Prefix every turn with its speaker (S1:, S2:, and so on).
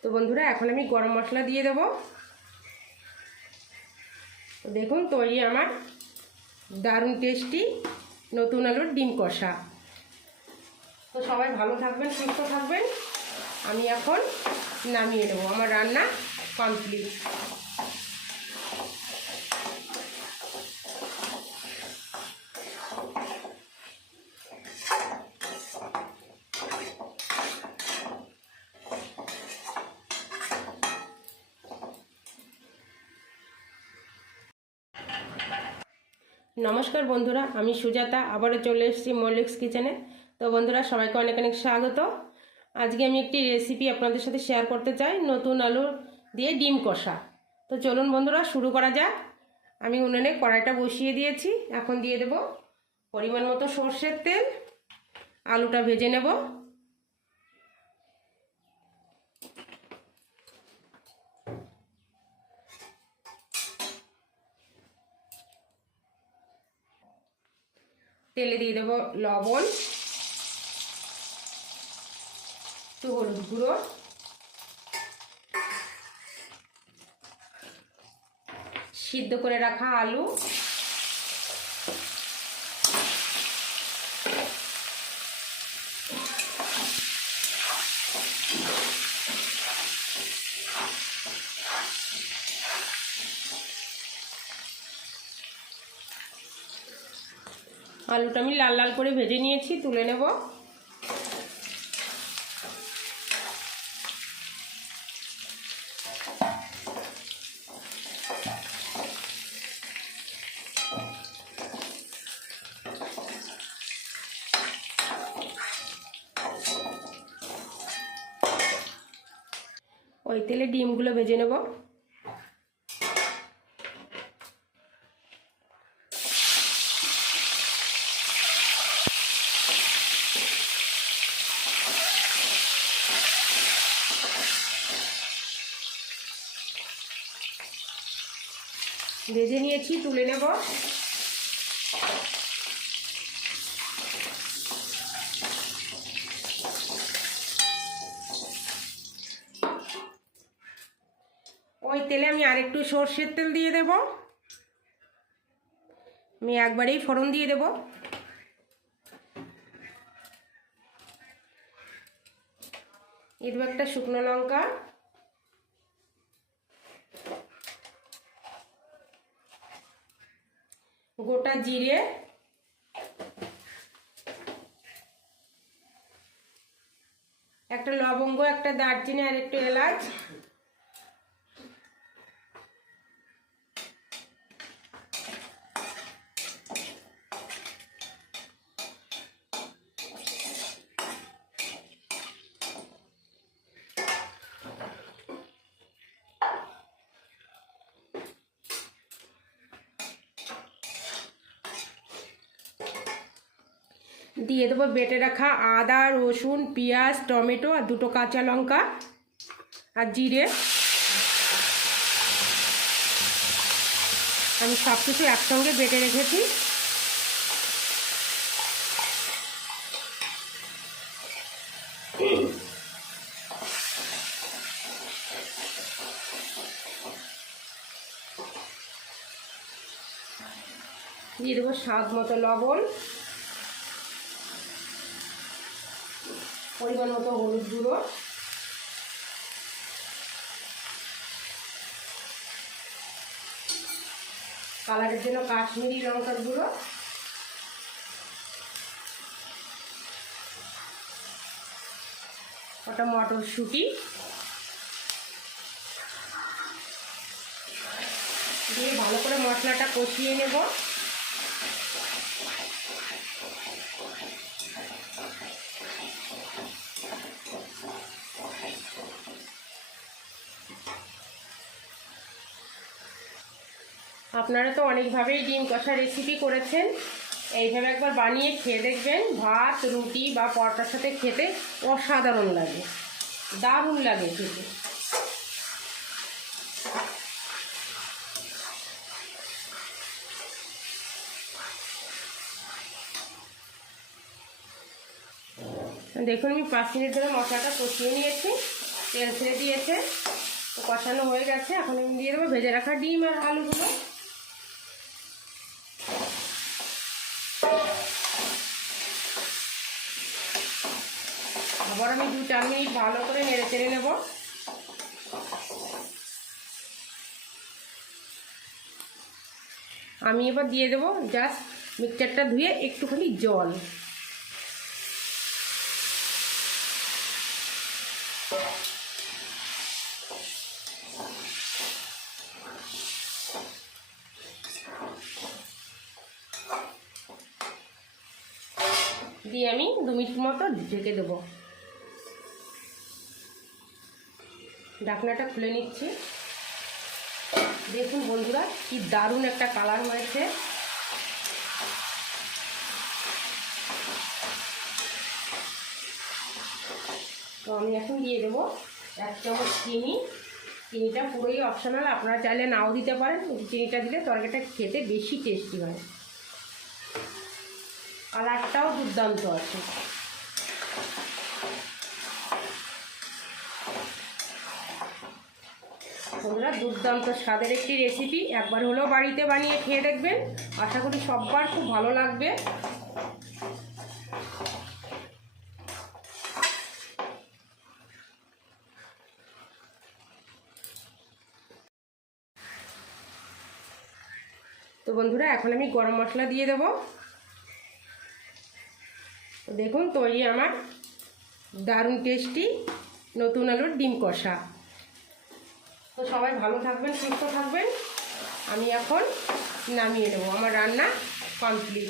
S1: তো বন্ধুরা, এখন আমি গরম মশলা দিয়ে দেবো। দেখুন, তৈরি আমার দারুণ টেস্টি নতুন আলুর ডিম কষা। তো সবাই ভালো থাকবেন, সুস্থ থাকবেন। আমি এখন নামিয়ে নেব, আমার রান্না কমপ্লিট নমস্কার বন্ধুরা, আমি সুজাতা, আবারও চলে এসেছি মল্লিক্স কিচেনে। তো বন্ধুরা, সবাইকে অনেক অনেক স্বাগত। আজকে আমি একটি রেসিপি আপনাদের সাথে শেয়ার করতে চাই, নতুন আলু দিয়ে ডিম কষা। তো চলুন বন্ধুরা, শুরু করা যাক। আমি উনুনে কড়াইটা বসিয়ে দিয়েছি, এখন দিয়ে দেব পরিমাণ মতো সর্ষের তেল। আলুটা ভেজে নেব। তেলে দিয়ে দেবো লবণ একটু হলুদ গুঁড়ো সিদ্ধ করে রাখা আলু আলুটা আমি লাল লাল করে ভেজে নিয়েছি তুলে নেব। ওই তেলে ডিমগুলো ভেজে নেব। ভেজে নিয়েছি, তুলে নেব। ওই তেলে আমি আরেকটু সর্ষের তেল দিয়ে দেব। আমি একবারেই ফোড়ন দিয়ে দেব। এর একটা শুকনো লঙ্কা। গোটা জিরে। একটা লবঙ্গ একটা দারচিনি আর একটু এলাচ। দিয়ে দেবো বেটে রাখা আদা, রসুন, পেঁয়াজ, টমেটো আর দুটো কাঁচা লঙ্কা আর জিরে। আমি সব কিছু একসঙ্গে বেটে রেখেছি। দিয়ে দেবো স্বাদ মতো লবণ। পরিমাণ মতো হলুদ গুঁড়ো। কালারের জন্য কাশ্মীরি লঙ্কার গুঁড়ো। ওটা মটরশুঁটি। দিয়ে ভালো করে মশলাটা কষিয়ে নেব। আপনারা তো অনেকভাবেই ডিম কষা রেসিপি করেছেন। এইভাবে একবার বানিয়ে খেয়ে দেখবেন, ভাত, রুটি বা পরোটার সাথে খেতে অসাধারণ লাগে। দারুণ লাগে খেতে। দেখুন, আমি পাঁচ মিনিট ধরে মশলাটা কষিয়ে নিয়েছি। তেল ছেড়ে দিয়েছে। কষানো হয়ে গেছে। এখন আমি দিয়ে দেবো ভেজে রাখা ডিম আর আলুগুলো। আবার আমি দু চার মিনিট ভালো করে নেড়ে চেড়ে নেব। আমি এবার দিয়ে দেবো জাস্ট মিক্সচারটা ধুয়ে একটুখানি জল। দিয়ে আমি দু মিনিট মতো ঢেকে দেবো। ঢাকনাটা খুলে নিচ্ছি। দেখুন বন্ধুরা, কি দারুণ একটা কালার হয়েছে। তো আমি এখন দিয়ে দেবো এক চামচ চিনি। চিনিটা পুরোই অপশনাল আপনারা চাইলে নাও দিতে পারেন, কিন্তু চিনিটা দিলে তরকারিটা খেতে বেশি টেস্টি হয়। কালারটাও দুর্দান্ত আছে। বন্ধুরা দুর্দান্ত স্বাদের একটি রেসিপি একবার হলেও বাড়িতে বানিয়ে খেয়ে দেখবেন। আশা করি সববার খুব ভালো লাগবে। তো বন্ধুরা, এখন আমি গরম মশলা দিয়ে দেবো। দেখুন, তৈরি আমার দারুণ টেস্টি নতুন আলুর ডিম কষা। তো সবাই ভালো থাকবেন সুস্থ থাকবেন। আমি এখন নামিয়ে নেব। আমার রান্না কমপ্লিট